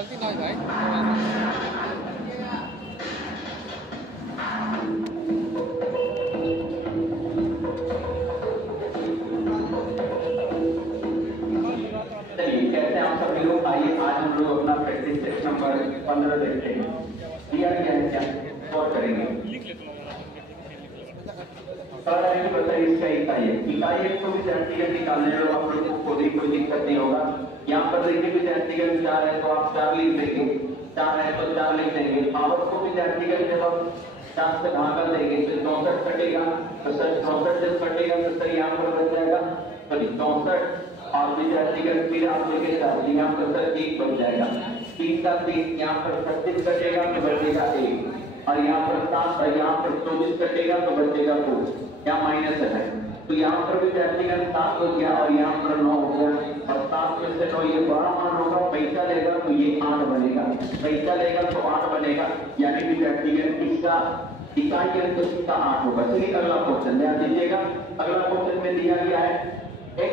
गलती ना भाई। चलिए कैसे आप सभी लोग, आइए आज हम लोग अपना प्रैक्टिस सेट नंबर 15 देखते हैं। दिया गया है क्या, और करेंगे। बताइए इसका इकाई एक को भी व्यक्तिगत निकालने में आप लोग को कोई दिक्कत नहीं होगा। यहाँ पर देखिए व्यक्तिगत 4 है तो आप 4 लिख देंगे, 4 है तो 4 लिख देंगे। पावर को भी व्यक्तिगत जब आप 4 से भागा देंगे तो 64 कटेगा, तो सर 64 जब कटेगा तो सर यहाँ पर बच जाएगा सॉरी 64 और विद्यार्थीगत फिर आप लेके जाते यहाँ पर सर 1 बच जाएगा। 3 का 3 यहाँ पर 36 कटेगा तो बचेगा 1 और यहाँ पर 7 और यहाँ पर 24 कटेगा तो बचेगा 2, यहाँ माइनस है तो यहाँ पर विद्यार्थीगत 7 हो गया और यहाँ पर 9 हो गया और 7 में से 9 ये बड़ा मान होगा, पैसा लेगा तो ये 8 बनेगा, पैसा लेगा तो 8 बनेगा, यानी विद्यार्थीगत इसका इकाई अंक इसका 8 होगा। चलिए अगला क्वेश्चन ध्यान दीजिएगा। अगला क्वेश्चन में दिया गया है x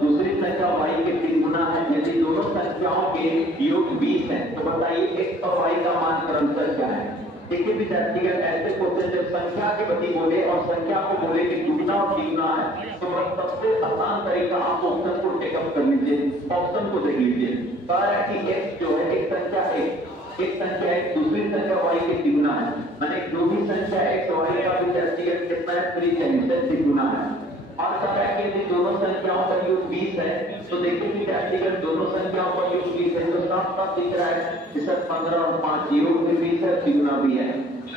दूसरी संख्या y के 3 गुना है, यदि दोनों संख्याओं के योग 20 है तो बताइए x और y का मान क्रमशः क्या है। देखिए विद्यार्थीगण ऐसे क्वेश्चन जब संख्या के प्रति बोले और संख्या को बोले कि दुगना और तिगुना है तो सबसे आसान तरीका आप ऑप्शन को टेकअप कर लीजिए, ऑप्शन को देख लीजिए। कह रहा है कि x जो है एक संख्या एक दूसरी संख्या y के तिगुना है, माने जो भी संख्या x y का विद्यार्थीगण कितना है 3 तिगुना है। और कह रहा है कि यदि दोनों संख्याओं का योग 20 है तो देखिए विद्यार्थीगण दोनों संख्याओं का योग 20 है तो साफ दिख रहा है जैसे 15 और 5 योग भी 20 है, तिगुना भी है।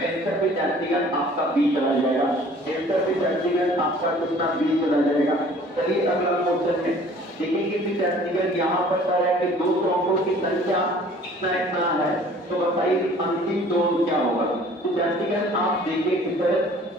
आंसर विद्यार्थीगण आपका 20 चला जाएगा, आंसर विद्यार्थीगण आपका कितना 20 चला जाएगा। चलिए अगला क्वेश्चन में देखेंगे विद्यार्थीगण यहाँ पर कह रहा है कि 2 अंकों की संख्या कितना है तो बताइए अंतिम 2 क्या होगा। विद्यार्थीगण आप देखिए कि सर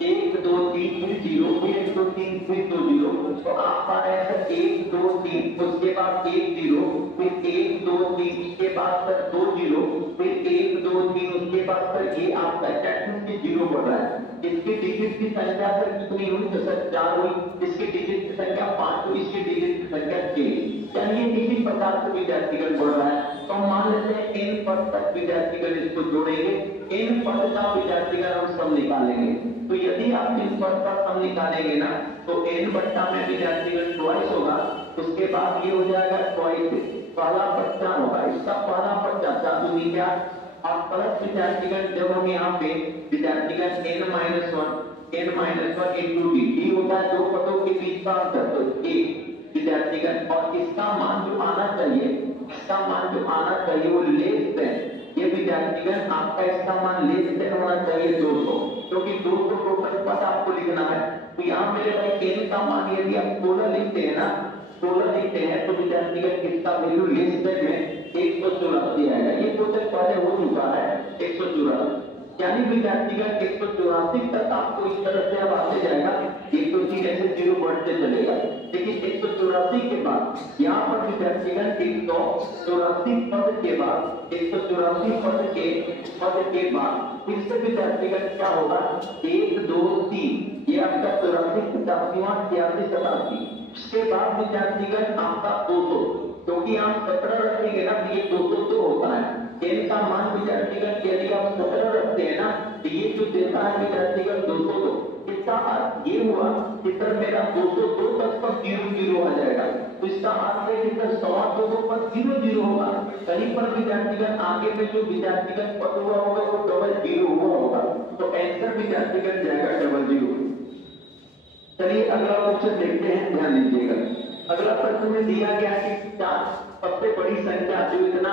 1 2 3 फिर 0 फिर 1 2 3 फिर 2 0 तो आप पा रहे हैं सर 1 2 3 उसके बाद 1 0 फिर 1 2 3 उसके बाद सर 2 0 फिर 1 2 3 उसके बाद सर ये आपका टेक्निक की 0 बढ़ रहा है। इसके डिजिट की संख्या सर कितनी हुई तो सर 4 हुई, इसकी डिजिट की संख्या 5 हुई, इसकी डिजिट की संख्या 6, यानी इसी प्रकार से विद्यार्थीगण बढ़ रहा है। तो मान लेते हैं n पद तक विद्यार्थीगण इसको जोड़ेंगे, n पद का विद्यार्थीगण हम सम निकालेंगे। तो यदि आप इन पद का सम निकालेंगे ना तो n बट्टा में विद्यार्थीगण ट्वाइस होगा, उसके बाद ये हो जाएगा ट्वाइस पहला बच्चा होगा, इसका पहला बच्चा 4 दूनी क्या और प्लस विद्यार्थीगण जब हम यहाँ पे विद्यार्थीगण n-1 into d होता है 2 पदों के बीच का अंतर तो 1 विद्यार्थीगण और इसका मान जो आना चाहिए, इसका मान जो आना चाहिए वो लेस देन, ये विद्यार्थीगण आपका इसका मान लेस देन होना चाहिए 200, क्योंकि 200 टोटल पद आपको लिखना है। तो यहाँ मेरे भाई n का मान यदि आप 16 लिखते हैं ना 16 लिखते हैं तो विद्यार्थीगण किसका वैल्यू लेस देन में 184 आएगा। ये क्वेश्चन पहले हो चुका है 184, यानी विद्यार्थीगण 184 तक आपको इस तरह से अब आते जाएगा 103 ऐसे 0 बढ़ते चलेगा। लेकिन 184 के बाद यहाँ पर विद्यार्थीगण 184 पद के बाद 184 पद के बाद फिर से विद्यार्थीगण क्या होगा 1 2 3 ये आपका 84 85 87, उसके बाद विद्यार्थीगण आपका 200, क्योंकि आप 17 रखेंगे ना तो ये 200 तो होता है। n का मान विद्यार्थीगण यदि आप 17 रखते हैं ना तो ये जो देता है विद्यार्थीगण 200, तो इसका अर्थ ये हुआ कि सर मेरा 202 तक पर 0 आ जाएगा, तो इसका अर्थ है कि सर 202 पर 0 होगा, कहीं पर विद्यार्थीगण आगे में जो विद्यार्थीगण पद हुआ होगा वो डबल 0 हुआ होगा, तो आंसर विद्यार्थीगण जाएगा डबल 0। चलिए अगला क्वेश्चन देखते हैं, ध्यान दीजिएगा। अगला प्रश्न में दिया गया कि 4 सबसे बड़ी संख्या जो इतना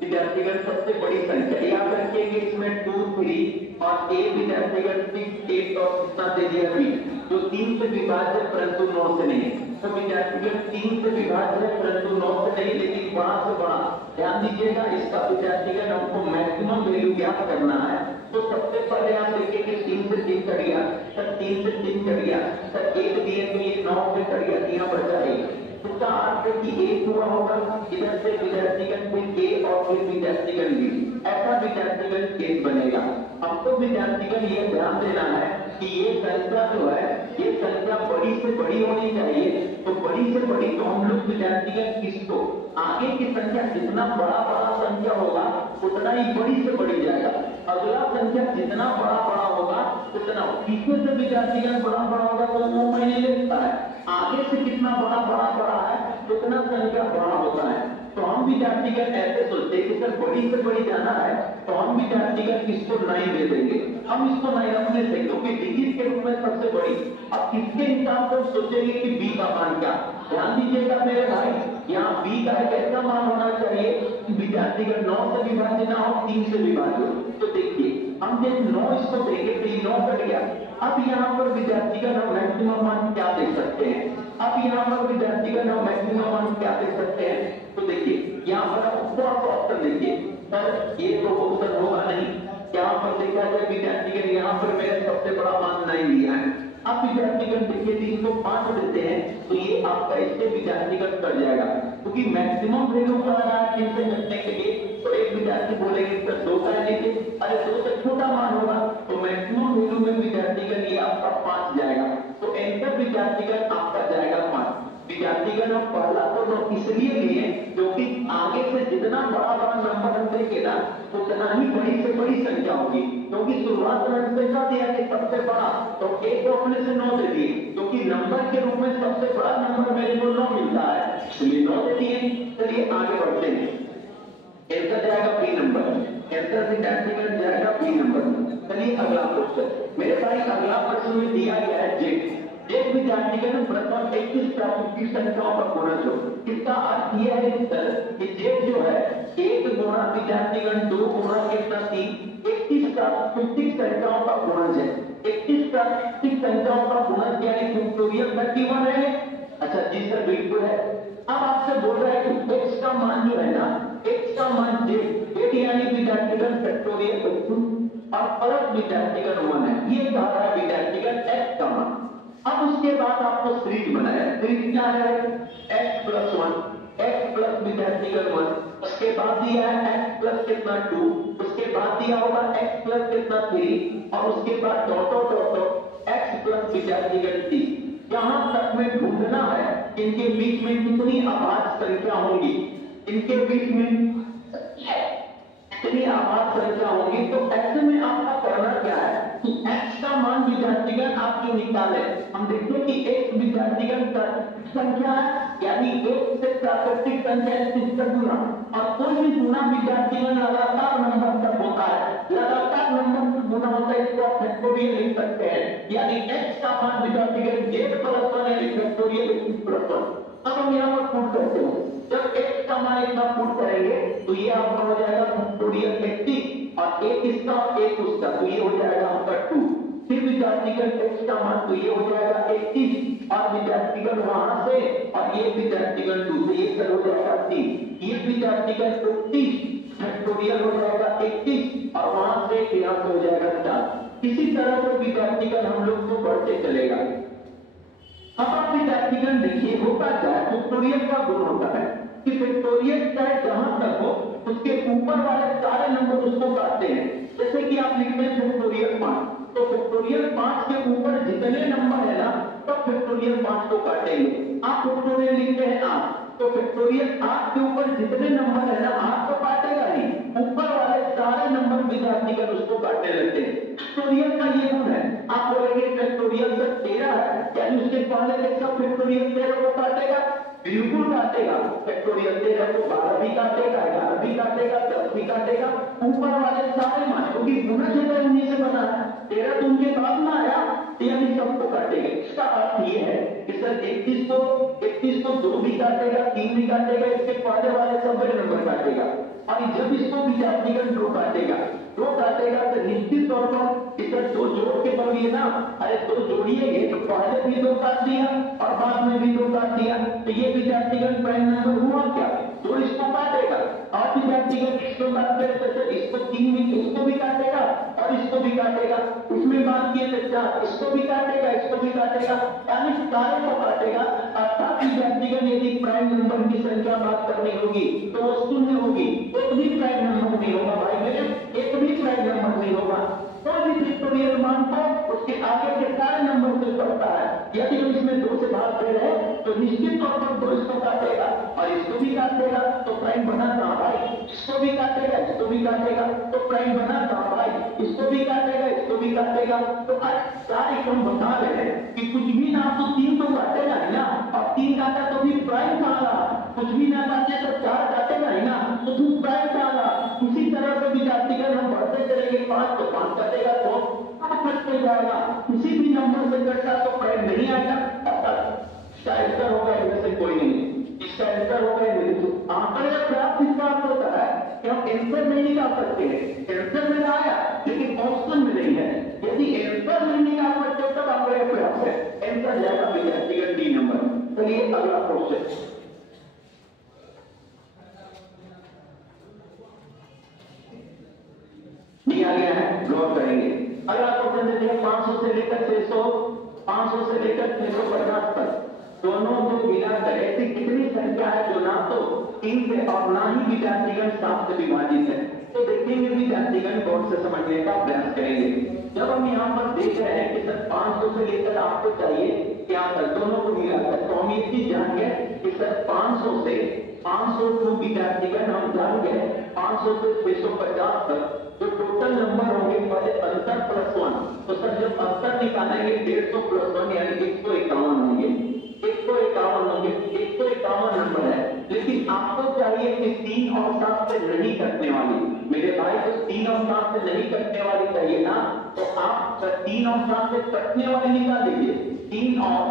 विद्यार्थीगण सबसे बड़ी संख्या याद रखिएगा, इसमें 2 3 और a विद्यार्थीगण 6 8 और कितना दे दिया 3 जो 3 से विभाज्य है परंतु 9 से नहीं। तो विद्यार्थीगण 3 से विभाज्य है परंतु 9 से नहीं, लेकिन बड़ा से बड़ा ध्यान दीजिएगा। इसका विद्यार्थीगण हमको मैक्सिमम वैल्यू ज्ञात करना है। तो सबसे पहले आप देखिए कि 3 से 3 कट गया, सर 3 से 3 कट गया, सर 1 दिए तो ये 9 से कट गया, यहाँ बचा 1, इसका अर्थ है कि 1 हुआ होगा, इधर से विद्यार्थीगण फिर a और फिर विद्यार्थीगण b, ऐसा विद्यार्थीगण केस बनेगा। अब तो विद्यार्थीगण ये ध्यान देना है कि ये संख्या जो है ये संख्या बड़ी से बड़ी होनी चाहिए, तो बड़ी से बड़ी तो हम लोग विद्यार्थीगण किसको, आगे की संख्या जितना बड़ा बड़ा संख्या होगा उतना ही बड़ी से बढ़ी जाएगा, अगला संख्या जितना बड़ा बड़ा होगा उतना, पीछे से विद्यार्थीगण बड़ा बड़ा होगा तो वो मैंने लिखता है, आगे से कितना बड़ा बड़ा बड़ा है उतना संख्या बड़ा होता है। तो हम विद्यार्थीगण ऐसे सोचते कि सर बड़ी से बड़ी जाना है तो हम विद्यार्थीगण किसको 9 दे देंगे, हम इसको 9 रखने से, क्योंकि डिजिट के रूप में सबसे बड़ी। अब किसके हिसाब से सोचेंगे कि बी का मान क्या, ध्यान दीजिएगा मेरे भाई, यहाँ बी का एक ऐसा मान होना चाहिए कि विद्यार्थीगण 9 से विभाज्य ना हो, 3 से विभाज्य हो। तो देखिए हम जब 9 इसको देंगे तो ये 9 कट गया। अब यहाँ पर विद्यार्थीगण हम मैक्सिमम मान क्या दे सकते हैं, अब यहाँ पर विद्यार्थीगण हम मैक्सिमम मान क्या दे सकते हैं, तो देखिए यहाँ पर आप ऑप्शन देखिए, सर ये तो ऑप्शन होगा नहीं, यहाँ पर देखा जाए विद्यार्थीगण यहाँ पर मैंने सबसे बड़ा मान 9 लिया है। अब विद्यार्थीगण देखिए 3 को 5 देते हैं तो ये आपका इससे विद्यार्थीगण कट जाएगा, क्योंकि मैक्सिमम वैल्यू पा रहा है 3 से घटने के लिए। तो एक विद्यार्थी बोलेंगे सर 2 का लेके, अरे 2 से छोटा मान होगा तो मैक्सिमम वैल्यू में विद्यार्थीगण ये आपका 5 जाएगा, तो एंटर विद्यार्थीगण आपका जाएगा 5। विद्यार्थीगण हम पहला तो इसलिए लिए क्योंकि आगे से जितना बड़ा बड़ा नंबर हम देंगे ना उतना ही बड़ी से बड़ी संख्या होगी, क्योंकि शुरुआत में हमने कहा दिया कि सबसे बड़ा, तो एक को अपने से 9 दे दिए, क्योंकि नंबर के रूप में सबसे बड़ा नंबर मेरे को 9 मिलता है, इसलिए 9 दे दिए। चलिए आगे बढ़ते हैं, आंसर जाएगा बी नंबर, आंसर विद्यार्थीगण जाएगा बी नंबर। चलिए अगला प्रश्न मेरे भाई, अगला प्रश्न में दिया गया है जेड, जेड विद्यार्थीगण प्रथम 21 प्राकृतिक संख्याओं का गुणज हो। इसका अर्थ यह है कि जेड जो है 1 गुणा विद्यार्थीगण 2 गुणा कितना 3, 21 प्राकृतिक संख्याओं का गुणज है। 21 प्राकृतिक संख्याओं का गुणज यानी फैक्टोरियल 31 है। अच्छा जी सर बिल्कुल है। अब आपसे बोल रहा है कि x का मान जो है ना, x का मान जेड यानी विद्यार्थीगण फैक्टोरियल 32 और प्लस विद्यार्थीगण 1 है, ये कह रहा है विद्यार्थीगण x का मान। अब उसके बाद आपको सीरीज बनाया, सीरीज क्या है x प्लस 1, x प्लस विद्यार्थीगण 1, उसके बाद दिया है x प्लस कितना 2, उसके बाद दिया होगा x प्लस कितना 3 और उसके बाद dot dot dot x plus विद्यार्थीगण 3। यहां तक में ढूंढना है इनके बीच में कितनी अभाज्य संख्या होंगी, इनके बीच में कितनी अभाज्य संख्या होगी। तो ऐसे में आपका करना क्या है कि x का मान विद्यार्थीगण आप जो निकाले, हम देखते हैं कि x विद्यार्थीगण संख्या है, यानी 1 से प्राकृतिक संख्या इसका गुना, और कोई भी गुना विद्यार्थीगण लगातार नंबर तक होता है, लगातार नंबर से गुना होता है, इसको आप फैक्टोरियल लिख सकते हैं, यानी x का मान विद्यार्थीगण z प्लस 1 यानी फैक्टोरियल 21 प्लस 1। अब हम यहाँ पर पुट करते हैं, जब x का मान इतना पुट करेंगे तो ये आपका हो जाएगा फैक्टोरियल 80 और एक इसका और एक उसका, तो ये हो जाएगा आपका 2। फिर विद्यार्थीगण x का मान तो ये हो जाएगा 21 और विद्यार्थीगण वहां से और ये विद्यार्थीगण 2, तो ये सर हो जाएगा 3, ये विद्यार्थीगण 30 फैक्टोरियल हो जाएगा 21 और वहां से यहाँ से हो जाएगा 4। इसी तरह से विद्यार्थीगण हम लोग को बढ़ते चलेगा। अब आप विद्यार्थीगण देखिए होता क्या है, फैक्टोरियल का गुण होता है कि फैक्टोरियल चाहे जहां तक हो उसके ऊपर वाले सारे नंबर उसको काटते हैं। जैसे कि आप लिखते हैं फैक्टोरियल 5, तो फैक्टोरियल 5 के ऊपर जितने नंबर है ना तब फैक्टोरियल 5 को काटेंगे। आप फैक्टोरियल लिखते हैं 8, तो फैक्टोरियल 8 के ऊपर जितने नंबर है ना 8 को काटेगा ही, ऊपर वाले सारे नंबर विद्यार्थीगण उसको काटने लगते हैं। फैक्टोरियल का ये गुण है। आप बोलेंगे फैक्टोरियल का 13 है, यानी उसके पहले देखा फैक्टोरियल 13 को काटेगा, बिल्कुल काटेगा। फैक्टोरियल 13 को 12 भी काटेगा, 11 भी काटेगा, 10 भी काटेगा, ऊपर वाले सारे मान, क्योंकि गुणज है उन्हीं से बना है, 13 तो उनके बाद में आया, यानी सबको काटेगा। इसका अर्थ ये है कि सर 31 को 2 भी काटेगा, 3 भी काटेगा, इसके पहले वाले सब बड़े नंबर काटेगा, और जब इसको विद्यार्थीगण 2 काटेगा तो निश्चित तौर पर इधर 2 जोड़ के बनिए ना, अरे 2 जोड़िएगे तो पहले भी 2 काट दिया और बाद में भी 2 काट दिया, तो ये विद्यार्थीगण प्राइम नंबर हुआ क्या, तो इसको काटेगा और विद्यार्थीगण इसको काटते इसको 3 भी, इसको भी काटेगा और इसको भी काटेगा, उसमें बात किए तो 4, इसको भी काटेगा, इसको भी काटेगा, यानी सारे को काटेगा। अर्थात विद्यार्थीगण यदि प्राइम नंबर की संख्या बात करनी होगी तो वो शून्य होगी, एक भी प्राइम नंबर नहीं होगा भाई मेरे, एक भी प्राइम नंबर नहीं होगा। तो भी फैक्टोरियल मान को उसके आगे के सारे नंबर से बढ़ता है, निश्चित तौर पर 2 इसको काटेगा और इसको भी काट देगा तो प्राइम बना कहां भाई, इसको भी काटेगा इसको भी काटेगा तो प्राइम बना कहां भाई, इसको भी काटेगा इसको भी काटेगा। तो आज क्या हम बता रहे हैं कि कुछ भी ना तो 3 तो काटेगा ही ना, और 3 काटा तो भी प्राइम कहां रहा, कुछ भी ना काटे तो 4 काटेगा ही ना, तो फिर प्राइम कहां रहा। इसी तरह से विद्यार्थीगण हम बढ़ते चलेंगे, 5 तो 5 काटेगा तो कट जाएगा, किसी भी नंबर से कटता तो प्राइम नहीं आएगा। इसका आंसर होगा इनमें से कोई नहीं, इसका आंसर होगा आंकड़े का प्राप्त इसका अर्थ होता है कि हम आंसर नहीं निकाल सकते हैं, आंसर में आया लेकिन ऑप्शन में नहीं है। यदि आंसर नहीं निकाल सकते तब आंकड़े प्राप्त है, आंसर जाएगा विद्यार्थीगण डी नंबर। चलिए अगला क्वेश्चन दिया गया है, नोट करेंगे। अगला क्वेश्चन देते हैं 500 से लेकर 600, 500 से लेकर 650 तक दोनों को मिलाकर ऐसी कितनी संख्या है जो ना तो 3 से और ना ही विद्यार्थीगण 7 से विभाजित है। तो देखेंगे विद्यार्थीगण गौर से समझने का प्रयास करेंगे। जब हम यहाँ पर देख रहे हैं कि सर 500 से लेकर आपको चाहिए क्या सर दोनों को मिलाकर, तो हम ये चीज जान गए कि सर 500 से 500 को विद्यार्थीगण हम जान गए 500 से 650 तक जो टोटल नंबर होंगे पहले अंतर प्लस 1, तो सर जब अंतर निकालेंगे 150 प्लस 1 यानी 151 होंगे, 151 होंगे, 151 नंबर है। लेकिन आपको चाहिए कि 3 और 7 से नहीं कटने वाली, मेरे भाई तो 3 और 7 से नहीं कटने वाली चाहिए ना, तो आप 3 और 7 से कटने वाली निकाल लीजिए, 3 और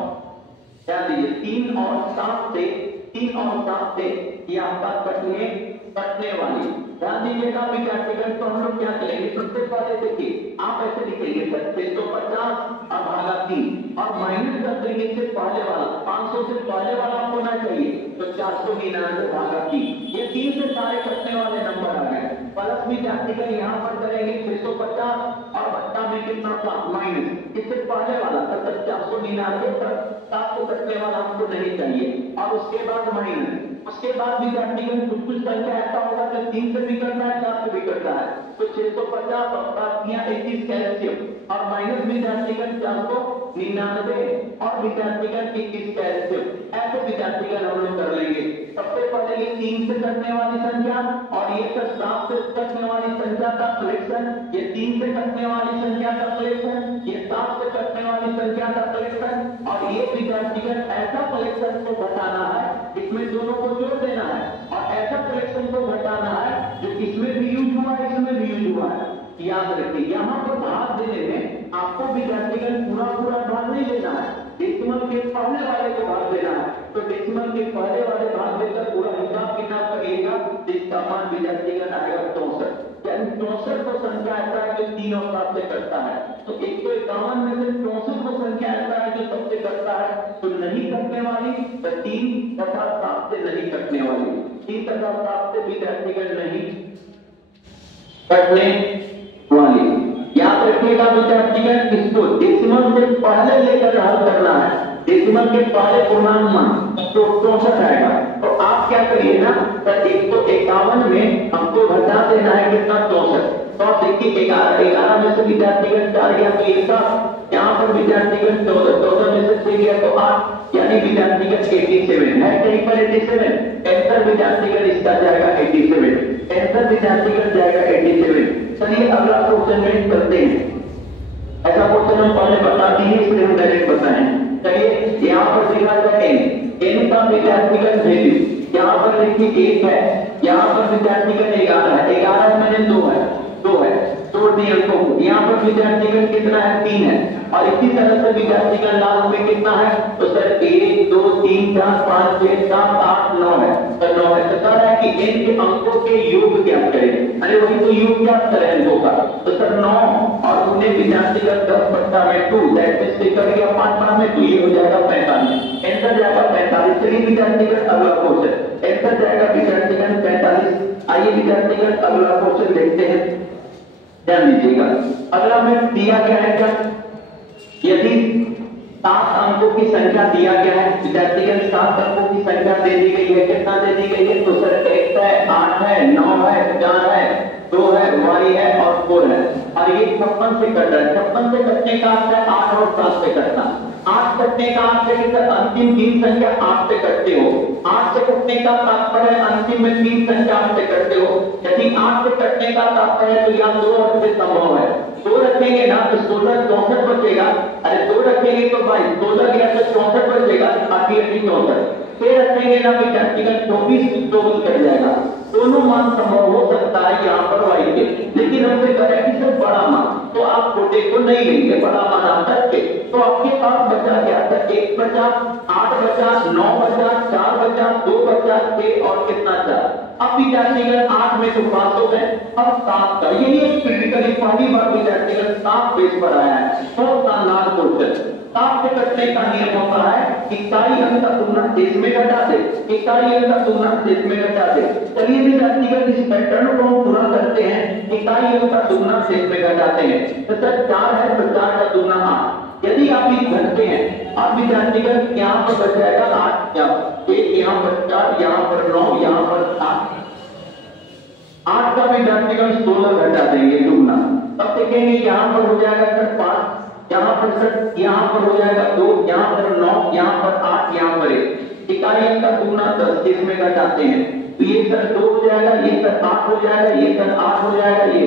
क्या दीजिए 3 और 7 से, 3 और 7 से ये आपका कटने वाली। ध्यान दीजिएगा विद्यार्थीगण, तो हम लोग क्या करेंगे, सबसे पहले देखिए आप ऐसे लिखेंगे सर 650 और भागा 3 और माइनस कर देंगे से पहले वाला 500 से पहले वाला आपको ना चाहिए तो 499 भागा 3, ये 3 से सारे कटने वाले नंबर आ गए। प्लस विद्यार्थीगण यहाँ पर करेंगे 650 और बट्टा में कितना था माइनस, इससे पहले वाला 499 तक 7 को कटने वाला हमको नहीं चाहिए और उसके बाद माइनस, उसके बाद विद्यार्थीगण कुछ संख्या ऐसा होगा कि 3 से भी करना है 4 से भी करना है, तो 650 और 31 कैल्शियम और माइनस विद्यार्थीगण 499 और विद्यार्थीगण 21 कैल्शियम, ऐसे विद्यार्थीगण हम लोग कर लेंगे। सबसे पहले ये 3 से करने वाली संख्या और ये 7 से करने वाली संख्या का कलेक्शन, ये 3 से करने वाली संख्या का कलेक्शन, ये 7 से करने वाली संख्या का कलेक्शन और ये विद्यार्थीगण ऐसा कलेक्शन को घटाना है, इसमें दोनों को जोड़ देना है और ऐसा कलेक्शन को घटाना है जो इसमें भी यूज हुआ है इसमें भी यूज हुआ है। याद रखिए यहाँ पर भाग देने में आपको विद्यार्थीगण पूरा भाग नहीं लेना है, डेसिमल के पहले वाले को भाग देना है, तो डेसिमल के पहले वाले भाग देकर पूरा हिसाब किताब करिएगा, जिसका मान विद्यार्थीगण आएगा 64, यानी 64 को संख्या ऐसा है जो 3 और 7 से कटता है, तो 151 में से 64 को संख्या ऐसा है जो सबसे कटता है, तो नहीं कटने वाली तो 3 तथा 7 से नहीं कटने वाली, 3 तथा 7 से विद्यार्थीगण नहीं कटने वाली। याद रखिएगा विद्यार्थीगण, इसको डेसिमल से पहले लेकर हल करना है, डेसिमल के पहले पूर्णांक मान तो 64 आएगा, तो आप क्या करिए ना सर 151 में हमको घटा देना है कितना 64, तो देखिए 11 में से विद्यार्थीगण 4 गया तो ये 7, यहाँ पर विद्यार्थीगण 14 में से 6 गया तो 8, यानी विद्यार्थीगण 87 है कहीं पर 87, आंसर विद्यार्थीगण इसका जाएगा 87, आंसर विद्यार्थीगण जाएगा 87। चलिए अगला क्वेश्चन में करते हैं, ऐसा क्वेश्चन हम पहले बता दिए इसलिए हम डायरेक्ट बताएं। चलिए यहाँ पर दिखा है n का विद्यार्थीगण वैल्यू, यहाँ पर देखिए 1 है, यहाँ पर विद्यार्थीगण 11 है, 11 में 2 है, तोड़ दिए हमको, यहाँ पर विद्यार्थीगण कितना है 3 है और इसी तरह से विद्यार्थीगण लाभ में कितना है, तो सर 1 2 3 4 5 6 7 8 9 है, तो 9 है, तो कह रहा है कि n के अंकों के योग ज्ञात करें, अरे वही तो योग ज्ञात करें अंकों का, तो सर 9 और उन्हें विद्यार्थीगण 10/2 दैट मींस कर गया 5/2, ये हो जाएगा 45, आंसर जाएगा 45। चलिए विद्यार्थीगण अगला क्वेश्चन, आंसर जाएगा विद्यार्थीगण 45। आइए विद्यार्थीगण अगला क्वेश्चन देखते हैं, ध्यान दीजिएगा। अगला में दिया गया है क्या, यदि 7 अंकों की संख्या दिया गया है, विद्यार्थीगण 7 अंकों की संख्या दे दी गई है, कितना दे दी गई है, तो सर 1 है 8 है 9 है 4 है 2 है y है और 4 है और ये 56 से कट रहा है, 56 से कटने का अर्थ है 8 और 7 से कटना, 8 कटने का अर्थ है कि सर अंतिम 3 संख्या 8 से कटते हो। 8 से कटने का तात्पर्य अंतिम में 3 संख्या 8 से कटते हो। यदि 8 से कटने का तात्पर्य है तो यह 2 अर्थ से संभव है। 2 रखेंगे ना तो 16 64 बचेगा। अरे 2 रखेंगे तो भाई 16 गया तो 64 बचेगा, बाकी 64। फिर रखेंगे ना विद्यार्थीगण 24 24 कट जाएगा। दोनों मान संभव हो सकता है यहाँ पर वाई के, लेकिन हमसे करें कि सर बड़ा मान, तो आप छोटे को नहीं लेंगे, बड़ा मान आता है। तो आपके पास बचा क्या था? 1 बचा, 8 बचा, 9 बचा, 4 बचा, 2 बचा, 6 और कितना 4। अब विद्यार्थीगण 8 में तो पास हो गए। अब 7 का यही एक क्रिटिकली पहली बार विद्यार्थीगण 7 पेज पर आया है। बहुत शानदार क्वेश्चन। 7 से कटने का नियम होता है इकाई अंक का तुलना शेष में घटा दे, इकाई अंक का तुलना शेष में घटा दे। चलिए विद्यार्थीगण इस पैटर्न को हम पूरा करते हैं। इकाई अंक का तुलना शेष में घटाते हैं। तो सर 4 है तो 4 का तुलना 8। यदि आप ये घटते हैं, अब विद्यार्थीगण यहाँ पर बच जाएगा 8, यहाँ पर 4, यहाँ पर 9, यहाँ पर 7। 8 का विद्यार्थीगण 16 घटा देंगे दुगना। तब देखेंगे यहाँ पर हो जाएगा सर 5, यहाँ पर सर यहाँ पर हो जाएगा 2, यहाँ पर 9, यहाँ पर 8, यहाँ पर 1। इकाई अंक का तुलना 10 इसमें घटाते हैं तो ये सर 2 हो जाएगा, ये सर 8 हो जाएगा, ये सर 8 हो जाएगा। ये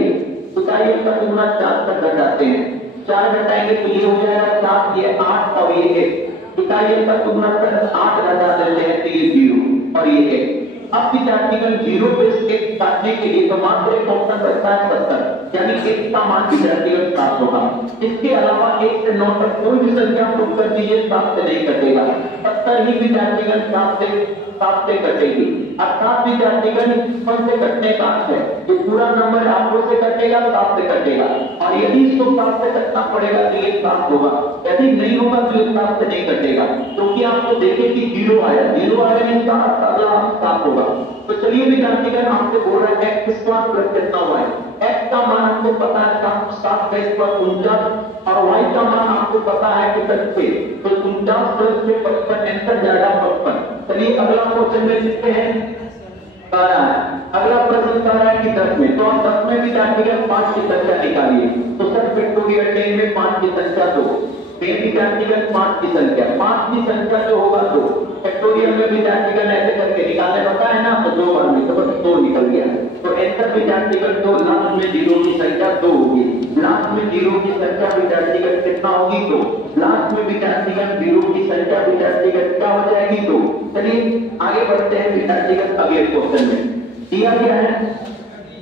इकाई अंक का तुलना 4 तक घटाते हैं। 4 घटाएंगे तो ये हो जाएगा 7, ये 8 और ये 1। इकाई अंक का तुलना सर 8 घटा देते हैं तो ये 0 और ये 1। अब विद्यार्थीगण 0 पे 1 काटने के लिए तो मात्र एक ऑप्शन बचता है 70, यानी 1 का मान विद्यार्थीगण 7 होगा। इसके अलावा 1 से 9 तक कोई भी संख्या पुट कर दीजिए 7 से नहीं कटेगा। 70 ही विद्यार्थीगण 7 से कटेगी। अर्थात विद्यार्थीगण पर से कटने का अर्थ है कि पूरा नंबर आपको से कटेगा 7 से कटेगा, और यदि इसको 7 से कटना पड़ेगा तो ये 7 होगा, यदि नहीं होगा तो ये 7 से नहीं कटेगा। क्योंकि आपको देखें कि 0 आया, 0 आया इसका अर्थ अगला 7 होगा। तो चलिए विद्यार्थीगण आपसे बोल रहे हैं x स्क्वायर प्लस कितना हुआ है। x का मान आपको पता है 7 पर 49 और y का मान आपको पता है कि 6। तो 49 प्लस 55 आंसर जाएगा 55। चलिए अगला क्वेश्चन में लिखते हैं। कह रहा है अगला प्रश्न कह रहा है कि 10 में, तो आप 10 में विद्यार्थीगण 5 की संख्या निकालिए। तो सर फैक्टोरियल 10 में 5 की संख्या 2, विद्यार्थीगण 5 की संख्या, 5 की संख्या जो होगा 2। फैक्टोरियल में विद्यार्थीगण ऐसे करके निकालने पता है ना, तो 2 बार में तो बस 2 निकल गया। तो आंसर विद्यार्थीगण 2, लास्ट में 0 की संख्या 2 होगी। लास्ट में 0 की संख्या विद्यार्थीगण कितना होगी? 2। लास्ट में विद्यार्थीगण 0 की संख्या विद्यार्थीगण क्या हो जाएगी? 2। चलिए आगे बढ़ते हैं विद्यार्थीगण अगले क्वेश्चन में। दिया गया है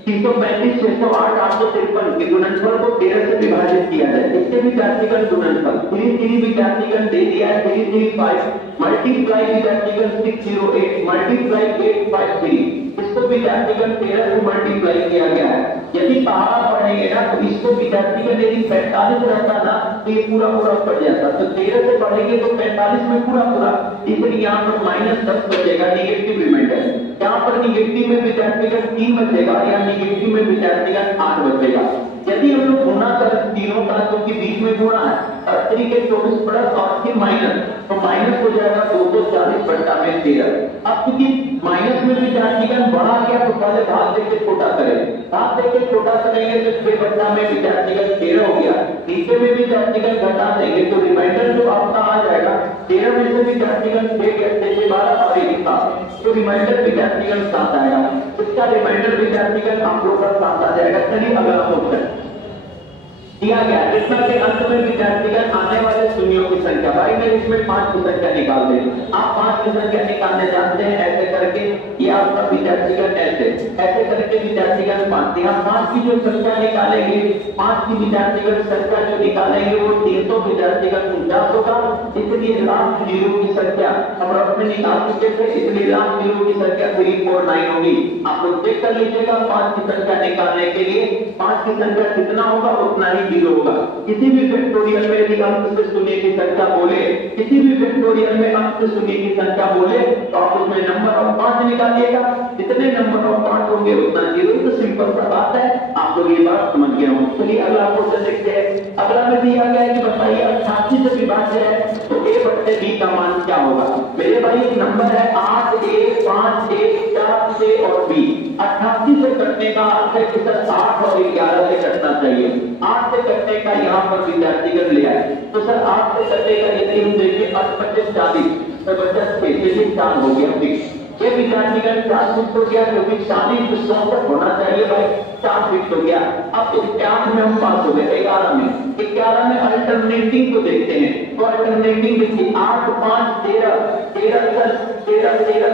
335, 608, 853 के गुणनफल को 13 से विभाजित किया जाए। इसके विद्यार्थीगण गुणनफल 3 विद्यार्थीगण दे दिया है 335 मल्टीप्लाई विद्यार्थीगण 608 मल्टीप्लाई 853। इसको विद्यार्थीगण 13 से मल्टीप्लाई किया गया है। यदि पहाड़ा पढ़ेंगे ना तो इसको विद्यार्थीगण यदि 45 रहता ना तो ये पूरा पड़ जाता। तो 13 से पढ़ेंगे तो 45 में पूरा, इसलिए यहाँ पर -10 बचेगा, निगेटिव रिमाइंडर। यहाँ पर निगेटिव में विद्यार्थीगण 3 बचेगा या निगेटिव में विद्यार्थीगण 8 बचेगा। यदि हम लोग गुणा करें तीनों का, क्योंकि बीच में गुणा है, 3 के 24 प्लस और फिर माइनस, तो माइनस हो जाएगा 240 बटा में 13। अब क्योंकि माइनस में विद्यार्थीगण बढ़ा गया तो पहले भाग देके छोटा करें, भाग देके छोटा करेंगे तो 6 बटा में विद्यार्थीगण 13 हो गया। नीचे में विद्यार्थीगण घटा देंगे तो रिमाइंडर जो आपका आ जाएगा 13 में से विद्यार्थीगण 6 घटे 12 और 1 7, तो रिमाइंडर विद्यार्थीगण 7 आएगा। इसका रिमाइंडर विद्यार्थीगण आप लोग का 7 आ जाएगा। चलिए अगला क्वेश्चन दिया गया जिसमें के अंत में विद्यार्थीगण आने वाले शून्यों की संख्या, भाई मैं इसमें 5 की संख्या निकाल दें। आप 5 की संख्या निकालने जानते हैं, ऐसे करके ये आपका विद्यार्थीगण ऐसे करके विद्यार्थीगण 5, यहाँ 5 की जो संख्या निकालेंगे, 5 की विद्यार्थीगण संख्या जो निकालेंगे वो 300 विद्यार्थीगण 49 होगा। इसलिए लास्ट 0 की संख्या हम रफ में निकाल चुके थे, इसलिए लास्ट 0 की संख्या 349 होगी। आप लोग चेक कर लीजिएगा 5 की संख्या निकालने के लिए 5 की संख्या कितना होगा उतना ही 0 होगा। किसी भी फैक्टोरियल में यदि अंक से शून्य की संख्या बोले, किसी भी फैक्टोरियल में अंक से शून्य की संख्या बोले तो आप उसमें नंबर ऑफ 5 निकालिएगा, जितने नंबर ऑफ 5 होंगे उतना 0। तो सिंपल सा बात है, आप लोग ये बात समझ गए होंगे। चलिए अगला क्वेश्चन देखते हैं। अगला में दिया गया है कि बताइए 88 से विभाज्य है तो a बटे b का मान क्या होगा। मेरे भाई एक नंबर है 8 1 5 1 4 6 और b। 88 से कटने का अर्थ है कि सर 8 और 11 से कटना चाहिए। 8 से कटने का यहाँ पर पर विद्यार्थीगण ले आए। तो सर 8 से कटेगा, यदि हम देखें 8 × 40 तो बच्चा 4 हो गया फिक्स। ये विद्यार्थीगण 4 फिक्स हो गया, क्योंकि 40 से 64 होना चाहिए भाई, 4 फिक्स हो गया। अब 11 में हम पास हो गए, 11 में अल्टरनेटिंग को देखते हैं। तो अल्टरनेटिंग देखिए 8 5 13 13 13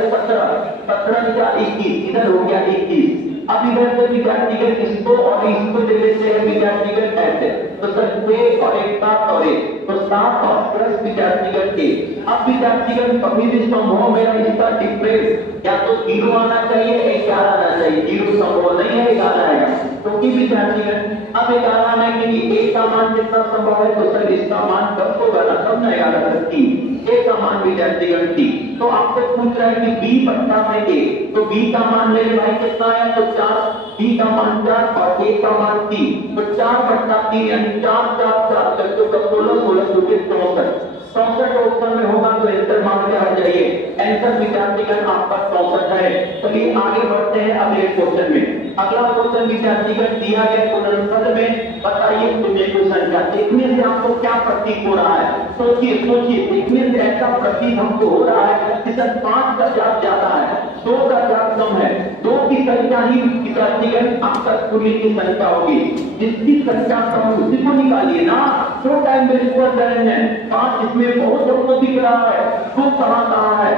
17 का 21, इधर हो गया 21। अब इधर से विद्यार्थीगण इसको और इसको ले लेते हैं विद्यार्थीगण ऐसे, तो सर 6 और 1 7 और 1, तो 7 और प्लस विद्यार्थीगण 1। अब विद्यार्थीगण कभी भी संभव मेरा इसका डिफरेंस या तो 0 आना चाहिए, 11 आना चाहिए। 0 संभव नहीं है, 11 आएगा, क्योंकि विद्यार्थीगण अब 11 आने के लिए 1 का मान कितना संभव है, तो सर इसका मान 10 होगा ना, तब ना 11 से 3, 1 का मान विद्यार्थीगण 3। तो आपसे पूछ रहा है कि b बट्टा में a, तो b का मान मेरे भाई कितना है, तो 4, b का मान 4 और a का मान 3, तो 4 बट्टा 3 यानी 4 4 4 तो 16 16 64 64 ऑप्शन में होगा, तो आंसर मान क्या आ जाइए, आंसर विद्यार्थीगण आपका 64 है। चलिए आगे बढ़ते हैं अगले क्वेश्चन में। अगला क्वेश्चन विद्यार्थीगण दिया गया गुणनफल में बताइए शून्य की संख्या। देखने से आपको क्या प्रतीत हो रहा है, सोचिए सोचिए, देखने से ऐसा प्रतीत हमको हो रहा है कि सर 5 का जाप ज्यादा है, 2 का जाप कम है, 2 की संख्या ही विद्यार्थीगण आपका शून्य की संख्या होगी। जिसकी संख्या कम है उसी को निकालिए ना, क्यों टाइम वेस्ट कर रहे हैं। 5 इसमें बहुत हमको दिख रहा है, 2 कहां है,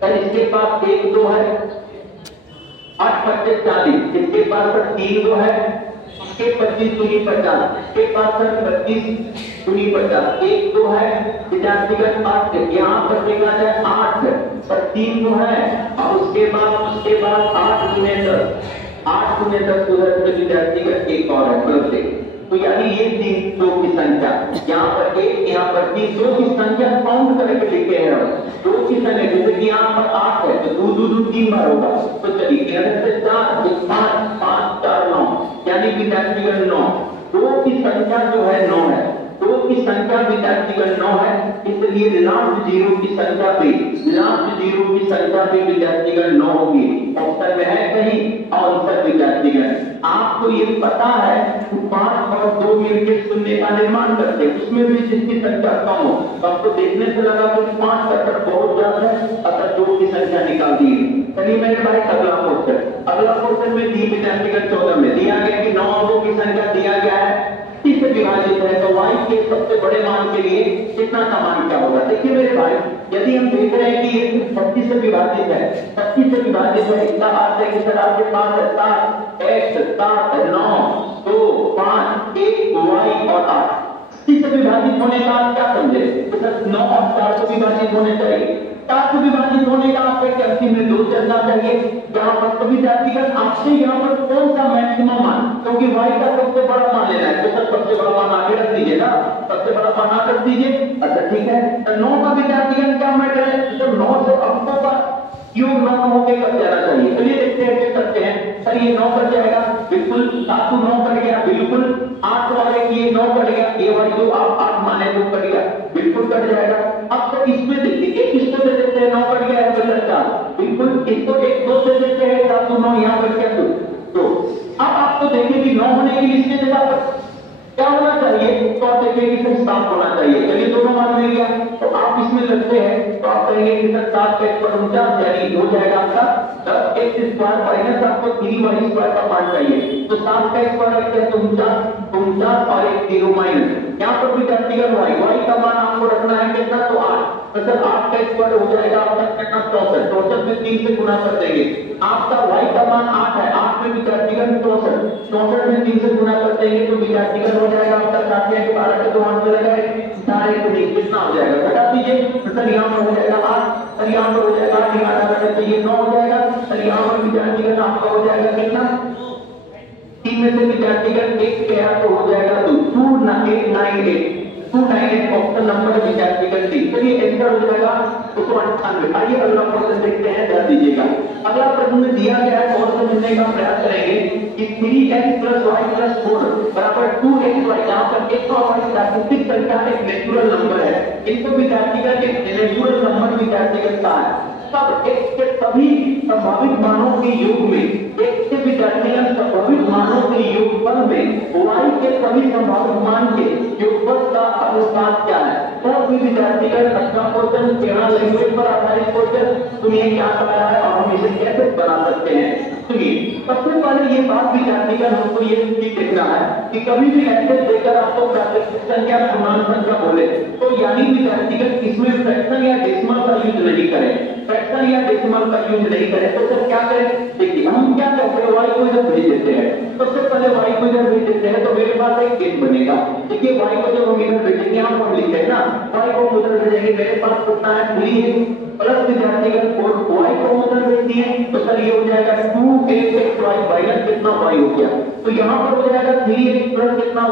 सर इसके पास 1 2 है, 8 25 40, इसके पास सर 3 2 है, इसके 25 दूनी 50, इसके पास सर 25 दूनी 50, 1 2 है विद्यार्थीगण 8, यहाँ पर देखा जाए 8 पर 3 2 है, और उसके बाद 8 × 10, 8 × 10 उधर से विद्यार्थीगण 1 और है प्लस 1, तो यानी ये 3 2 की संख्या, यहाँ पर 1 यहाँ पर 3, 2 की संख्या काउंट करके लिखे हैं हम, 2 की संख्या, जैसे कि यहाँ पर 8 है तो 2 2 2 3 बार होगा, तो चलिए 11 से 4 5 5 4 9 यानी विद्यार्थीगण 9, 2 की संख्या जो है 9 है, 2 की संख्या विद्यार्थीगण 9 है, इसलिए लास्ट 0 की संख्या भी, लास्ट 0 की संख्या भी विद्यार्थीगण 9 होगी। ऑप्शन में है कहीं और आंसर विद्यार्थीगण। आपको ये पता है कि 5 और 2 मिलकर शून्य का निर्माण करते हैं, उसमें भी जिसकी संख्या कम हो, तो आपको देखने से लगा कि 5 का तर बहुत ज्यादा है, अतः 2 की संख्या निकाल दी। चलिए मेरे भाई अगला क्वेश्चन में दी विद्यार्थीगण 14 में दिया गया कि 9 अंकों की संख्या दिया गया है, 30 से विभाजित है, तो y के सबसे बड़े मान के लिए कितना का मान क्या होगा। देखिए मेरे भाई, यदि हम देख रहे हैं कि ये 36 से विभाजित है, 36 से विभाजित है, इसका अर्थ है कि सर आपके पास 7 x 7 9 2 5 1 y और 8, 30 से विभाजित होने का आप क्या समझे, तो सर 9 और 4 से विभाजित होने चाहिए, 4 से विभाजित होने का आपके कैलसी में 2 चलना चाहिए। यहाँ पर कभी जातिगत आपसे यहाँ पर कौन सा मैक्सिमम मान, क्योंकि y का सबसे बड़ा मान लेना है, तो सर सबसे बड़ा मान आगे रख दीजिए ना, सबसे बड़ा मान आगे रख दीजिए। अच्छा ठीक है, तो 9 का विद्यार्थीगण क्या मैटर है, तो 9 से अंकों का योग 9 होके कट जाना चाहिए। चलिए देखते हैं क्या करते हैं। सर ये 9 कट जाएगा, बिल्कुल 7 को 9 कट गया, बिल्कुल 8 वाले ये 9 कट गया, ये वाली जो आप 8 माने वो कट गया, बिल्कुल कट जाएगा। अब तो इसमें देखिए, एक इसको दे देते हैं 9 कट गया है, बिल्कुल इसको एक 2 दे देते हैं, 7 को 9 यहाँ कट गया, तो अब आप तो देखिए कि 9 होने के लिए इसके जगह पर क्या होना चाहिए, तो आप देखिए कि सर 7 होना चाहिए। चलिए दोनों मान मिल गया, तो आप इसमें लगते हैं, तो आप कहेंगे कि सर 7 का 49 यानी हो जाएगा आपका 10x² माइनस आपको 3y² का मान चाहिए, तो 7 का स्क्वायर रखते हैं तो 49 और 1 0 माइनस, यहाँ पर विद्यार्थीगण y का मान आपको रखना है कितना, तो 8, तो सर 8 का स्क्वायर हो जाएगा आपका कितना 64, 64 में 3 से गुणा कर देंगे, आपका y का मान 8 है, 8 में विद्यार्थीगण 64, 64 में 3 से गुणा कर देंगे तो विद्यार्थीगण हो जाएगा आपका 7 के 12 का 2 आंसर लगाए 4 कितना हो जाएगा, घटा दीजिए, तो सर यहाँ पर हो जाएगा 8, सर यहाँ पर हो जाएगा 8 घटा तो ये 9 हो जाएगा, सर यहाँ पर विद्यार्थीगण आपका हो जाएगा कितना, 3 में से विद्यार्थीगण 1 गया तो हो जाएगा 298 ऑप्शन नंबर विद्यार्थीगण डी। चलिए आंसर हो जाएगा 298। आइए अगला क्वेश्चन देखते हैं, ध्यान दीजिएगा। अगला प्रश्न में दिया गया है और समझने का प्रयास करेंगे कि 3x + y + 4 बराबर 2xy, यहाँ पर x और y प्राकृतिक संख्या एक नेचुरल नंबर है, इनको विद्यार्थीगण एक नेचुरल नंबर विद्यार्थीगण का है, तब x के सभी संभावित मानों के योग में x के विद्यार्थीगण संभावित मानों के योगफल में y के सभी संभावित मान के योगफल का अनुपात क्या है। तो भी विद्यार्थीगण अच्छा क्वेश्चन केवल लैंग्वेज पर आधारित क्वेश्चन सुनिए क्या कर रहा है और हम इसे कैसे बना सकते हैं। सुनिए, सबसे पहले ये बात विद्यार्थीगण हमको ये देखना है कि कभी भी ऐसे देकर आपको प्राकृतिक संख्या पूर्णांक संख्या बोले तो यानी विद्यार्थीगण इसमें फ्रैक्शन या डेसिमल का यूज नहीं करें, फ्रैक्शन या डेसिमल का यूज नहीं करें। तो सर क्या करें, देखिए हम क्या करते हैं, y को जब भेज देते हैं सबसे पहले y को जब भेज देते हैं तो मेरे पास एक केस बनेगा। देखिए y को जब हम इधर भेजेंगे, हम हम लिखते हैं ना y को उधर भेजेंगे, मेरे पास कितना है 3 प्लस विद्यार्थीगण 4 y को उधर भेज दिए तो सर ये हो जाएगा 2xy माइनस कितना y हो गया। तो यहाँ पर हो जाएगा 3x प्लस कितना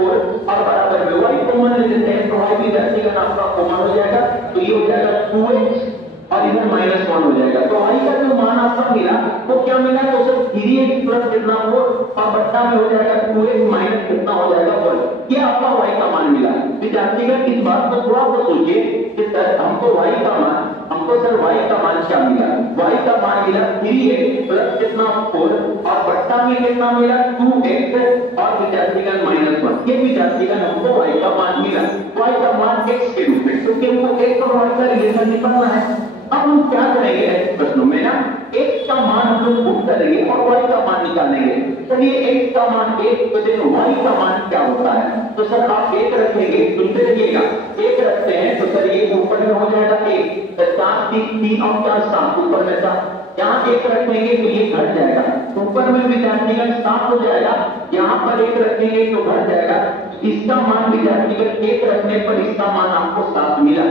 4 और बराबर में y कॉमन ले लेते हैं तो y विद्यार्थीगण आपका कॉमन हो जाएगा तो ये हो जाएगा 2x और इधर -1 हो जाएगा। तो y का जो मान आपका मिला वो क्या मिला, तो सर 3x प्लस कितना 4 और बट्टा में हो जाएगा 2x माइनस कितना हो जाएगा 1। ये आपका y का मान मिला। विद्यार्थीगण इस बात को थोड़ा सा सोचिए कि सर हमको y का मान, हमको सर y का मान क्या मिला, y का मान मिला 3x प्लस कितना 4 और बट्टा में कितना मिला 2x और विद्यार्थीगण -1। ये विद्यार्थीगण हमको y का मान मिला, y का मान x के रूप में, क्योंकि हमको x और y का रिलेशन निकालना है। अब हम क्या करेंगे ऐसे प्रश्नों में ना, x का मान हम लोग पुट करेंगे और y का मान निकालेंगे। चलिए x का मान 1 तो देखो y का मान क्या होता है, तो सर आप 1 रखेंगे, सुनते रहिएगा 1 रखते हैं तो सर ये ऊपर में हो जाएगा 1, तो 4 3 और 4 7 ऊपर में 7, यहाँ 1 रखेंगे तो ये घट जाएगा, ऊपर में विद्यार्थीगण 7 हो जाएगा, यहाँ पर 1 रखेंगे तो घट जाएगा। इसका मान विद्यार्थीगण 1 रखने पर इसका मान आपको 7 मिला,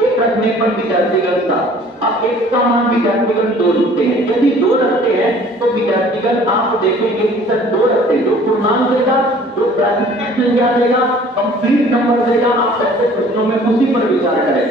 1 रखने पर विद्यार्थीगण 7। अब x का मान विद्यार्थीगण 2 लिखते हैं, यदि 2 रखते हैं तो विद्यार्थीगण आप देखेंगे कि सर 2 रखते हैं, जो पूर्णांक देगा, जो प्राकृतिक संख्या देगा, कंप्लीट नंबर देगा, आप ऐसे प्रश्नों में उसी पर विचार करें।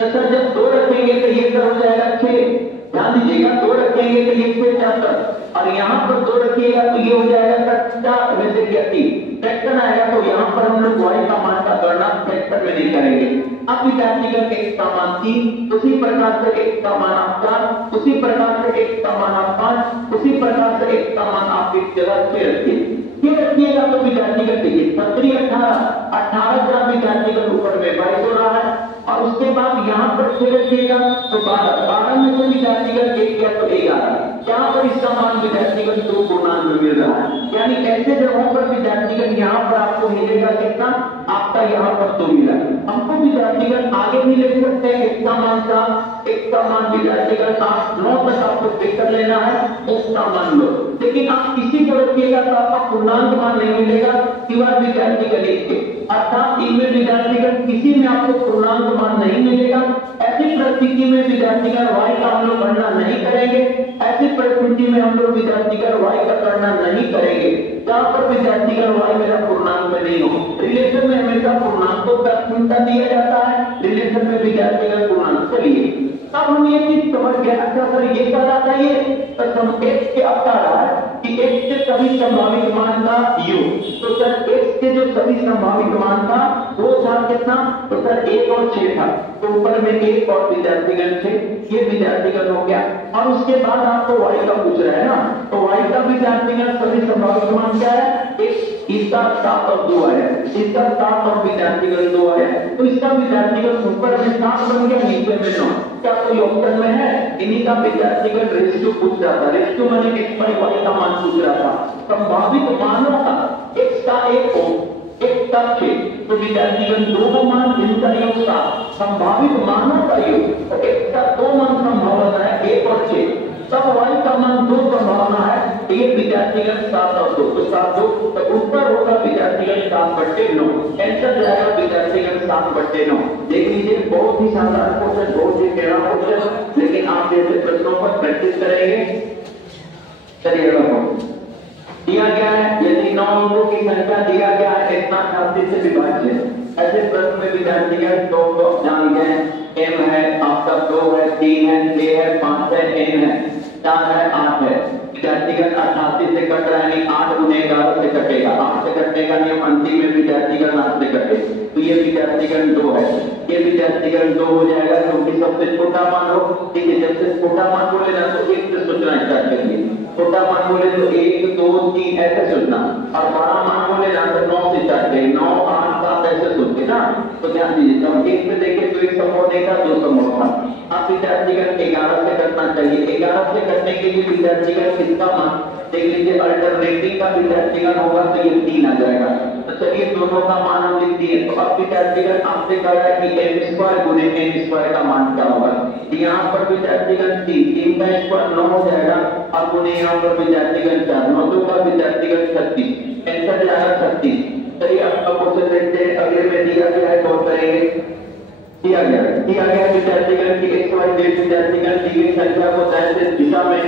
तो सर जब 2 रखेंगे तो ये हो जाएगा 6, ध्यान दीजिएगा 2 रखेंगे तो ये 6 4 और यहाँ पर 2 रखिएगा तो ये हो जाएगा 4 में से 3 फ्रैक्शन आएगा, तो यहाँ पर हम लोग y का मान का गणना फ्रैक्शन में नहीं करेंगे। अब विद्यार्थीगण x का मान 3, उसी प्रकार से x का मान आप 4, उसी प्रकार से x का मान आप 5, उसी प्रकार से x का मान आप एक जगह 6 रखिए। ये रखिएगा तो विद्यार्थीगण देखिए 17 18 का विद्यार्थीगण ऊपर में 22 हो रहा है और उसके बाद यहाँ पर 6 रखिएगा तो 12 में से विद्यार्थीगण 1 किया तो 11, यहाँ पर इसका मान विद्यार्थीगण 2 पूर्णांक में मिल रहा है। यानी ऐसे जगहों पर विद्यार्थीगण यहाँ पर आपको मिलेगा कितना, आपका यहाँ पर 2 मिला। हमको विद्यार्थीगण आगे भी ले सकते हैं, x का मान 7, x का मान विद्यार्थीगण 8 9 तक आपको चेक कर लेना है, x का मान लो, लेकिन आप किसी को रखिएगा तो आपका पूर्णांक मान नहीं मिलेगा सिवाय विद्यार्थीगण 1 के, अर्थात इनमें विद्यार्थीगण किसी में आपको पूर्णांक मान नहीं मिलेगा। ऐसी परिस्थिति में विद्यार्थीगण y का हम लोग गणना नहीं करेंगे, ऐसी परिस्थिति में हम लोग विद्यार्थीगण y का गणना नहीं करेंगे जहां पर विद्यार्थीगण y मेरा पूर्णांक में नहीं हो। रिलेशन में हमेशा पूर्णांकों को प्राथमिकता दिया जाता है, रिलेशन में विद्यार्थीगण पूर्णांक। चलिए तब हम ये चीज समझ गए, अच्छा सर ये कह रहा था ये तो हम x के अब कह रहा है कि x के सभी संभावित मान का योग, तो सर x के जो सभी संभावित मान था वो था कितना, तो सर 1 और 6 था, तो ऊपर में 1 और विद्यार्थीगण 6, ये विद्यार्थीगण हो गया। और उसके बाद आपको y का पूछ रहा है ना, तो y का विद्यार्थीगण सभी संभावित मान क्या है, इसका 7 और 2 है, इसका 7 और विद्यार्थीगण 2 है, तो इसका विद्यार्थीगण ऊपर में 7 बन गया, नीचे में 9। क्या कोई ऑप्शन में है, इन्हीं का विद्यार्थीगण रेशियो पूछ रहा था, रेशियो माने x पर y का मान पूछ रहा था, संभावित मानों का x का 1 हो, x का 6, तो विद्यार्थीगण 2 मान, इनका योग 7, संभावित मानों का योग, तो x का 2 मान संभावना है 1 और 6, तब y का मान 2 संभावना है, तो ये विद्यार्थीगण 7 और 2, तो 7 2, तो उत्तर होगा विद्यार्थीगण 7/9, आंसर जाएगा विद्यार्थीगण 7/9। देख लीजिए बहुत ही शानदार क्वेश्चन, बहुत ही टेढ़ा क्वेश्चन, लेकिन आप जैसे प्रश्नों पर प्रैक्टिस करेंगे। चलिए दिया गया है, यदि 9 अंकों की संख्या दिया गया है इतना 38 से विभाज्य, ऐसे प्रश्न में विद्यार्थीगण 2 जान गए, m है आपका 2 है 3 है 6 है 5 है n है 4 है 8 है, विद्यार्थीगण 88 से कट रहा है, 8 गुने 11 से कटेगा, 8 से कटने का नियम अंतिम में विद्यार्थीगण 8 से कटे, तो ये विद्यार्थीगण 2 है, ये विद्यार्थीगण 2 हो जाएगा क्योंकि सबसे छोटा मान हो। ठीक है, जब से छोटा मान बोले ना तो 1 से सोचना स्टार्ट करिए, छोटा मान बोले तो 1 2 3 ऐसे सोचना, और बड़ा मान बोले ना तो 9 से स्टार्ट करिए, 9 8 7 ऐसे सोचते ना। तो ध्यान दीजिए, जब 1 से देखे तो 1 संभव देगा, 2 संभव था। अब विद्यार्थीगण 11 से करना चाहिए, 11 से करने के लिए विद्यार्थीगण किसका मान देख लीजिए, अल्टरनेटिंग का विद्यार्थीगण होगा तो ये 3 आ जाएगा। तो चलिए दोनों का मान हम लिख दिए। तो अब विद्यार्थीगण आपसे कह रहा है कि m स्क्वायर गुने n स्क्वायर का मान क्या होगा। यहाँ पर विद्यार्थीगण 3 का स्क्वायर 9 हो जाएगा, और गुने यहाँ पर विद्यार्थीगण 4, 9 2 का विद्यार्थीगण 36, आंसर जाएगा 36। चलिए अब क्वेश्चन देखते हैं, अगले में दिया गया है, कौन करेंगे। दिया गया विद्यार्थीगण की x y z विद्यार्थीगण दी गई संख्या को जैसे दिशा में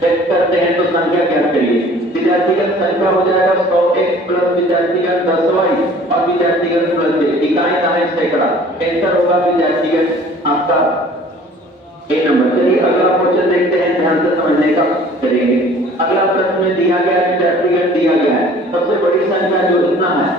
व्यक्त करते हैं तो संख्या ज्ञात करिए। विद्यार्थीगण संख्या हो जाएगा 100x प्लस विद्यार्थीगण 10y और विद्यार्थीगण प्लस z, इकाई दाएं सैकड़ा, आंसर होगा विद्यार्थीगण आपका ए नंबर। चलिए अगला क्वेश्चन देखते हैं, ध्यान से समझने का करेंगे। अगला प्रश्न में दिया गया विद्यार्थीगण दिया गया है सबसे बड़ी संख्या जो इतना है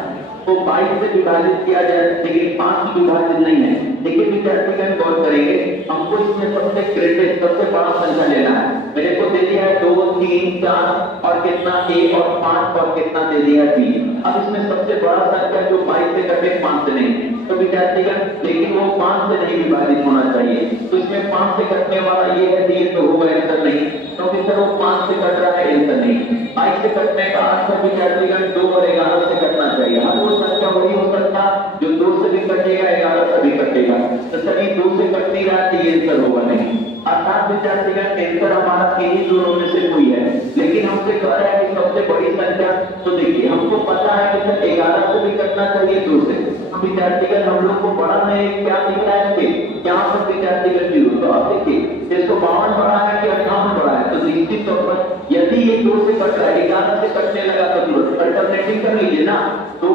तो 22 से विभाजित किया जाए, लेकिन 5 से विभाजित नहीं है। देखिए विद्यार्थीगण गौर करेंगे, हमको इसमें सबसे ग्रेटेस्ट सबसे बड़ा संख्या लेना है। मेरे को दे दिया है 2 3 4 और कितना a और 5 और कितना दे दिया है b। अब इसमें सबसे बड़ा संख्या जो 22 से कटे 5 से नहीं, तो विद्यार्थीगण लेकिन वो 5 से नहीं विभाजित होना चाहिए, तो इसमें 5 से कटने वाला ये है, ये तो होगा आंसर नहीं, क्योंकि सर वो 5 से कट रहा है, आंसर नहीं। 22 से कटने का आंसर विद्यार्थीगण 2 और 11 से कटना चाहिए। हर वो संख्या वही हो सकता जो 2 से भी कटेगा 11 से भी कटेगा, तो सभी 2 से कट नहीं रहा तो ये आंसर होगा नहीं। अर्थात विद्यार्थीगण आंसर हमारा इन्हीं दोनों में से कोई है, लेकिन हमसे कह रहा है कि सबसे बड़ी संख्या। तो देखिए हमको पता है कि सर 11 से भी कटना चाहिए 2 से, तो विद्यार्थीगण हम लोग को बड़ा में क्या दिख रहा है कि यहाँ पर विद्यार्थीगण 0। तो अब देखिए 152 बड़ा है कि 58 बड़ा है, तो निश्चित तौर पर यदि ये 2 से कट रहा है 11 से कटने लगा तो तुरंत अल्टरनेटिंग कर लीजिए ना, 2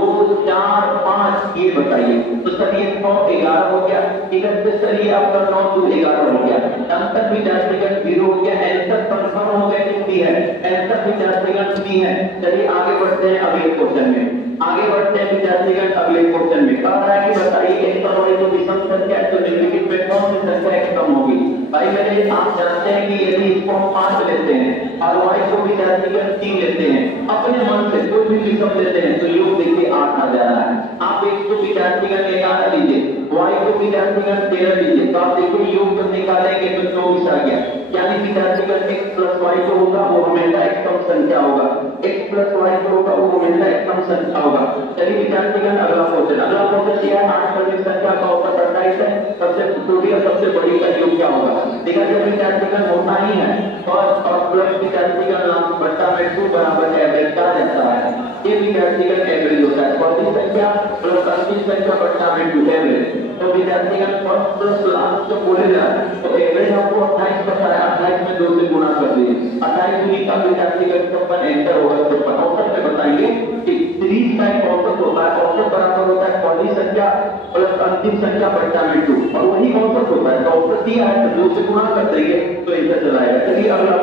4 5 ये बताइए। तो सर ये 9 11 हो गया, इधर से सर ये आपका 9 2 11 हो गया, अंतर विद्यार्थीगण 0 हो गया, आंसर कंफर्म हो गया कि है, आंसर विद्यार्थीगण B है। चलिए आगे बढ़ते हैं अगले क्वेश्चन में, आगे बढ़ते हैं विद्यार्थीगण अगले क्वेश्चन में। कह रहा है कि बताइए x और y को विषम संख्या है तो निम्नलिखित में कौन सी संख्या x कम होगी। भाई मेरे आप जानते हैं कि यदि इसको हम 5 लेते हैं और y को विद्यार्थीगण 3 लेते हैं, अपने मन से कोई भी विषम लेते हैं तो योग देखिए 8 आ जा रहा है। आप x को विद्यार्थीगण 11 लीजिए, y को विद्यार्थीगण 13 लीजिए, तो आप देखिए योग जब निकालेंगे तो 24 आ गया, यानी विद्यार्थीगण x प्लस y जो होगा वो हमेशा एक कम संख्या होगा, x प्लस y जो होगा वो हमेशा एक कम संख्या होगा। चलिए विद्यार्थीगण अगला क्वेश्चन दिया है 8 पर संख्या का औसत 28 है, सबसे छोटी और सबसे बड़ी का योग क्या होगा। देखा जब विद्यार्थीगण होता ही है और प्लस विद्यार्थीगण लास्ट बट्टा में 2 बराबर एवरेज का रहता है, ये विद्यार्थीगण एवरेज होता है, पहली संख्या प्लस अंतिम संख्या बट्टा में 2 एवरेज। तो विद्यार्थीगण फर्स्ट प्लस लास्ट जो बोलेगा तो एवरेज हमको 28 बताया, 28 में 2 से गुणा कर दीजिए, 28 गुनी का विद्यार्थीगण 56 एंटर होगा 56। औसत में बताएंगे कि सीरीज का एक औसत होता है, औसत बराबर होता है पहली संख्या प्लस अंतिम संख्या बट्टा में 2, और वही औसत होता है, तो औसत दिया है तो 2 से गुणा कर देंगे तो ऐसा चलाएगा। चलिए अगला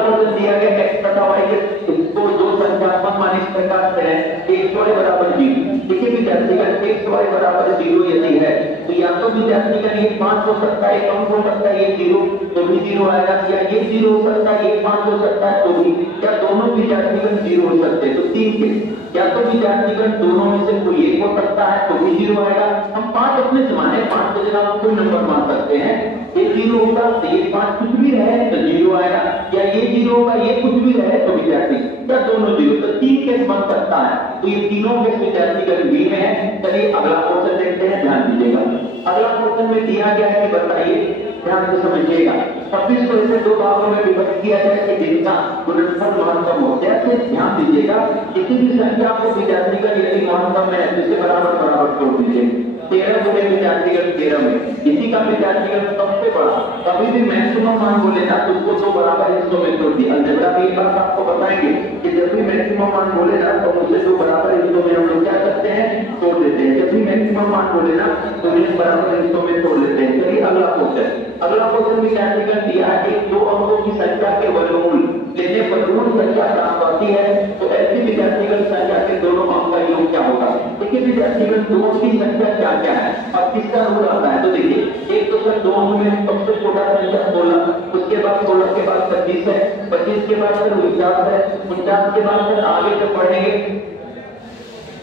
क्वेश्चन दिया गया x तथा y के इसको दो संख्यात्मक मान इस प्रकार से है x y बराबर 0। देखिए विद्यार्थीगण x y बराबर 0 यदि है तो या तो विद्यार्थीगण ये 5 हो सकता है, कम हो सकता है, ये 0 तो भी 0 आएगा, या ये 0 हो सकता है, ये 5 हो सकता है तो भी, या दोनों विद्यार्थीगण 0 हो सकते हैं। तो 3 के या तो विद्यार्थीगण दोनों में से कोई एक हो सकता है तो भी 0 आएगा। हम 5 अपने से माने, 5 के जगह हम कोई नंबर मान सकते हैं, ये 0 होगा तो ये 5 कुछ भी रहे तो 0 आएगा, या ये 0 होगा ये कुछ भी रहे तो विद्यार्थी, या दोनों 0, तो 3 केस बन सकता है, तो ये तीनों केस विद्यार्थीगण B में है। चलिए अगला क्वेश्चन देखते हैं, ध्यान दीजिएगा। अगला क्वेश्चन में दिया गया है कि बताइए, ध्यान से समझिएगा, 26 को ऐसे दो भागों में विभक्त किया जाए कि जिनका गुणनफल महत्तम हो। जैसे ध्यान दीजिएगा, किसी भी संख्या को विद्यार्थीगण यदि महत्तम है तो इसे बराबर बराबर तोड़ दीजिए। 13 गुणे विद्यार्थीगण 13 में किसी का विद्यार्थीगण सबसे बड़ा, कभी भी मैक्सिमम मान बोले ना तो उसको दो बराबर हिस्सों में तोड़ दिया। अलजेब्रा में ये बात आपको बताएंगे कि जब भी मैक्सिमम मान बोले ना तो उसे दो बराबर हिस्सों में हम लोग क्या करते हैं, तोड़ लेते हैं, जब भी मैक्सिमम मान बोले ना तो इन्हें बराबर हिस्सों में तोड़ लेते हैं। चलिए अगला क्वेश्चन विद्यार्थीगण दिया है कि दो अंकों की संख्या के वर्गमूल लेने पर ऋण संख्या प्राप्त होती है, तो ऐसी विद्यार्थीगण संख्या के दोनों अंक का योग क्या होगा। देखिए विद्यार्थीगण दो की संख्या क्या क्या है और किसका ऋण आता है, तो देखिए एक तो सर दो अंक में सबसे छोटा संख्या 16, उसके बाद 16 के बाद 25 है, 25 के बाद सर 49 है, 49 के बाद सर आगे जब बढ़ेंगे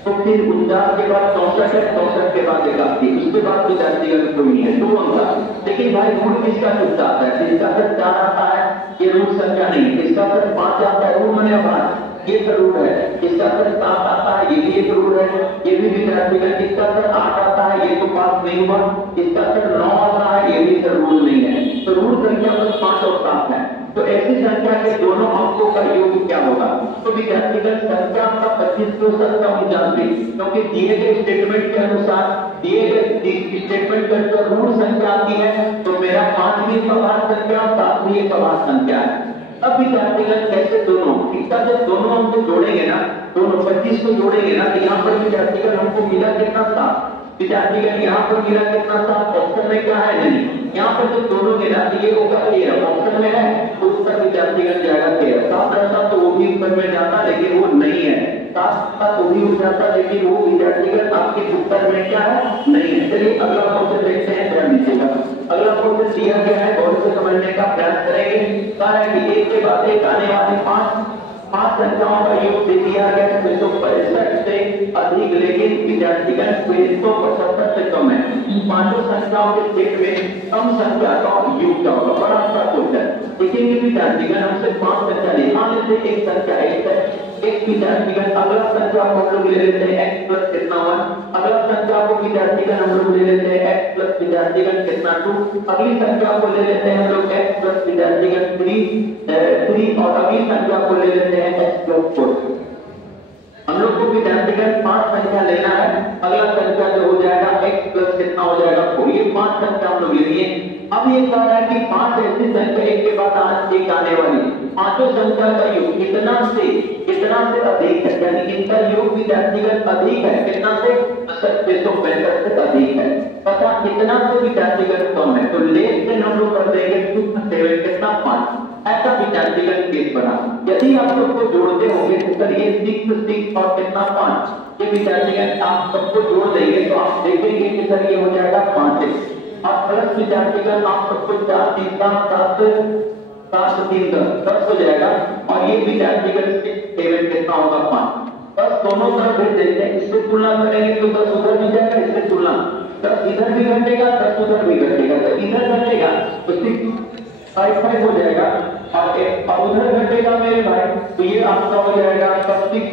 तो फिर 49 के बाद 64 है, 64 के बाद 81, उसके बाद विद्यार्थीगण कोई नहीं है, दो अंक। लेकिन भाई ऋण किसका किसका आता है, इसका सर 4 आता है, ये ऋण संख्या नहीं, इसका सर 5 आता है, ऋण माने 5, ये जरूर है, इसका सर 7 आता है, ये भी एक ऋण है, ये भी विद्यार्थीगण, इसका सर 8 आता है, ये तो पास नहीं हुआ, इसका सर 9 आता है, ये भी सर ऋण नहीं है, तो ऋण संख्या बस 5 और 7 है। तो ऐसी संख्या के दोनों अंकों का योग क्या होगा, तो विद्यार्थीगण संख्या का 25 को 49, क्योंकि दिए गए स्टेटमेंट के अनुसार दिए गए स्टेटमेंट के अनुसार ऋण संख्या आती है, तो मेरा 5 भी एक अभाज्य संख्या, 7 भी एक अभाज्य संख्या है। अब विद्यार्थीगण कैसे दोनों, इसका जब दोनों अंक जोड़ेंगे ना, दोनों 25 को जोड़ेंगे ना, तो यहाँ पर विद्यार्थीगण हमको मिला कितना 7, विद्यार्थीगण यहाँ पर मिला कितना 7, ऑप्शन में क्या है नहीं, यहाँ पर जब दोनों मिला तो ये होगा 13, ऑप्शन में है तो उत्तर विद्यार्थीगण जाएगा 13, 7 रहता तो वो भी उत्तर में जाता, लेकिन वो नहीं है, 7 का तो भी हो जाता, लेकिन वो विद्यार्थीगण आपके उत्तर में क्या है नहीं है। चलिए अगला क्वेश्चन देखते हैं, ध्यान दीजिएगा। अगला क्वेश्चन दिया गया है, बहुत से समझने का प्रयास करेंगे। कहा है कि एक के बाद एक आने वाली पांच संख्याओं का योग दे दिया गया है 265 से अधिक, लेकिन विद्यार्थीगण 275 से कम है। पांचों संख्याओं के सेट में कम संख्या का योग क्या होगा, बड़ा सा क्वेश्चन। देखेंगे विद्यार्थीगण हमसे 5 संख्या ले, मान लेते एक संख्या x है, एक विद्यार्थीगण अगला संख्या को हम लोग ले लेते हैं x प्लस कितना 1, अगला संख्या को विद्यार्थीगण हम लोग ले लेते हैं x प्लस विद्यार्थीगण कितना 2, अगली संख्या को ले लेते हैं हम लोग x प्लस विद्यार्थीगण 3 और अगली संख्या को ले लेते हैं x प्लस 4। हम लोग को विद्यार्थीगण 5 संख्या लेना है, अगला संख्या जो हो जाएगा x प्लस कितना हो जाएगा 4, ये 5 संख्या हम लोग ले लिए। अब ये कह रहा है कि 5 ऐसी संख्या एक के बाद आज एक आने वाली पांचों संख्या का योग कितना से अधिक है, यानी इनका योग विद्यार्थीगण अधिक है, कितना से 665 से अधिक है, तथा कितना से विद्यार्थीगण कम है, तो लेस देन हम लोग कर देंगे 7 कितना 5, ऐसा विद्यार्थीगण केस बना। यदि आप लोग को जोड़ते होंगे तो सर ये 6 और कितना 5, ये विद्यार्थीगण आप सबको जोड़ देंगे तो आप देखेंगे कि सर ये हो जाएगा 5 और प्लस विद्यार्थीगण आप सबको 4 3 7 3 10 हो जाएगा, और ये विद्यार्थीगण 7 कितना होगा 5, बस दोनों तरफ भेज देते हैं, इससे तुलना करेंगे तो 10 उधर भी जाएगा, इससे तुलना 10 इधर भी घटेगा, 10 उधर भी घटेगा, तो इधर घटेगा तो 5 हो जाएगा और एक उधर घटेगा मेरे भाई, तो ये आपका हो जाएगा आपका 6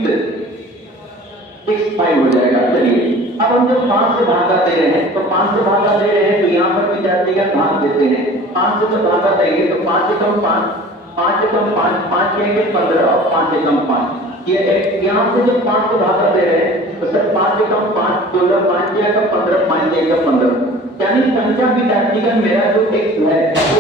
5 हो जाएगा। चलिए अब हम जब 5 से भागा दे रहे हैं, तो 5 से भागा दे रहे हैं तो यहाँ पर विद्यार्थीगण भाग देते हैं, 5 से तो भागा देंगे तो 5 से कम 5 से कम 5 कहेंगे 15 और 5 से कम 5, ये यहाँ से जब 5 से भागा दे रहे हैं तो सर 5 से कम 5 2 5 जाएगा 15, 5 जाएगा 15, यानी संख्या विद्यार्थीगण मेरा जो x है वो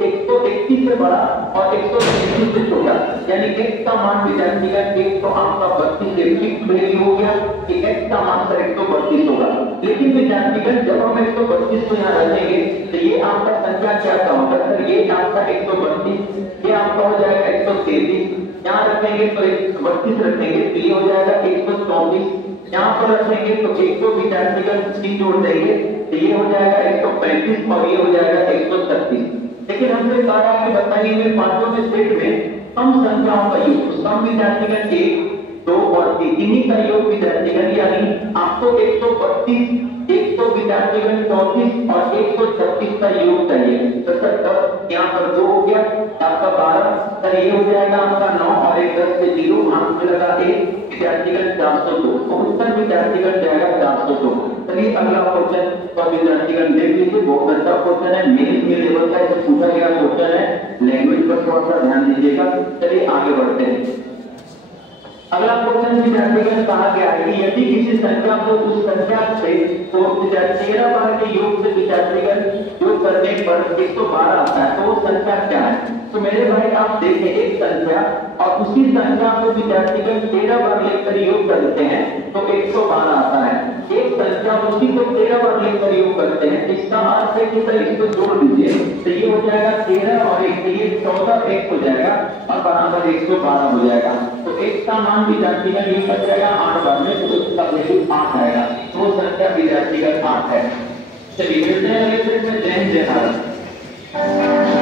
131 से बड़ा और 133 से छोटा, यानी x का मान विद्यार्थीगण 1 तो आपका 32 से फिक्स वैल्यू हो गया कि x का मान सर 132 होगा। लेकिन विद्यार्थीगण जब हम 132 को यहाँ रखेंगे तो ये आपका संख्या क्या होगा सर, ये आपका 132, ये आपका हो जाएगा 133, यहाँ रखेंगे तो 132 रखेंगे तो ये हो जाएगा 134, यहाँ पर रखेंगे तो 100 विद्यार्थीगण 3 जोड़ देंगे तो ये हो जाएगा 135 और ये हो जाएगा 136। लेकिन हमसे कहा है कि बताइए मेरे पांचों के सेट में कम संख्याओं का योग, सम विद्यार्थीगण 1 2 और 3 इन्हीं का योग विद्यार्थीगण, यानी आपको 132 100 विद्यार्थीगण 34 और 136 का योग चाहिए, तो सर 10 यहाँ पर 2 हो गया आपका 12, सर ये हो जाएगा आपका 9 और 1 10 से 0 हाथ में लगा 1 विद्यार्थीगण 402, तो उत्तर विद्यार्थीगण जाएगा 402। चलिए अगला क्वेश्चन तो विद्यार्थीगण देख लीजिए, बहुत अच्छा क्वेश्चन है, मेंस के लेवल का इसे पूछा गया क्वेश्चन है, लैंग्वेज पर थोड़ा सा ध्यान दीजिएगा। चलिए आगे बढ़ते हैं। अगला क्वेश्चन विद्यार्थीगण कहा गया है कि यदि किसी संख्या को उस संख्या से तो 13 बार के योग से विद्यार्थीगण योग करने करने पर 112 आता है, तो वो संख्या क्या है? तो मेरे भाई आप देखें, एक संख्या और उसी संख्या को विद्यार्थीगण 13 बार लेकर योग करते हैं तो 112 आता है। एक संख्या उसी को 13 बार लेकर योग करते हैं, इसका अर्थ है कि सर इसको जोड़ दीजिए, तो ये हो जाएगा 13 और 1, ये 14 1 हो जाएगा और बराबर 112 हो जाएगा। तो एक का मान विद्यार्थीगण ये बच जाएगा 8 बार में, तो उसका वैल्यू 8 आएगा। तो संख्या विद्यार्थीगण 8 है। चलिए मिलते हैं अगले सेट में। जय हिंद जय भारत।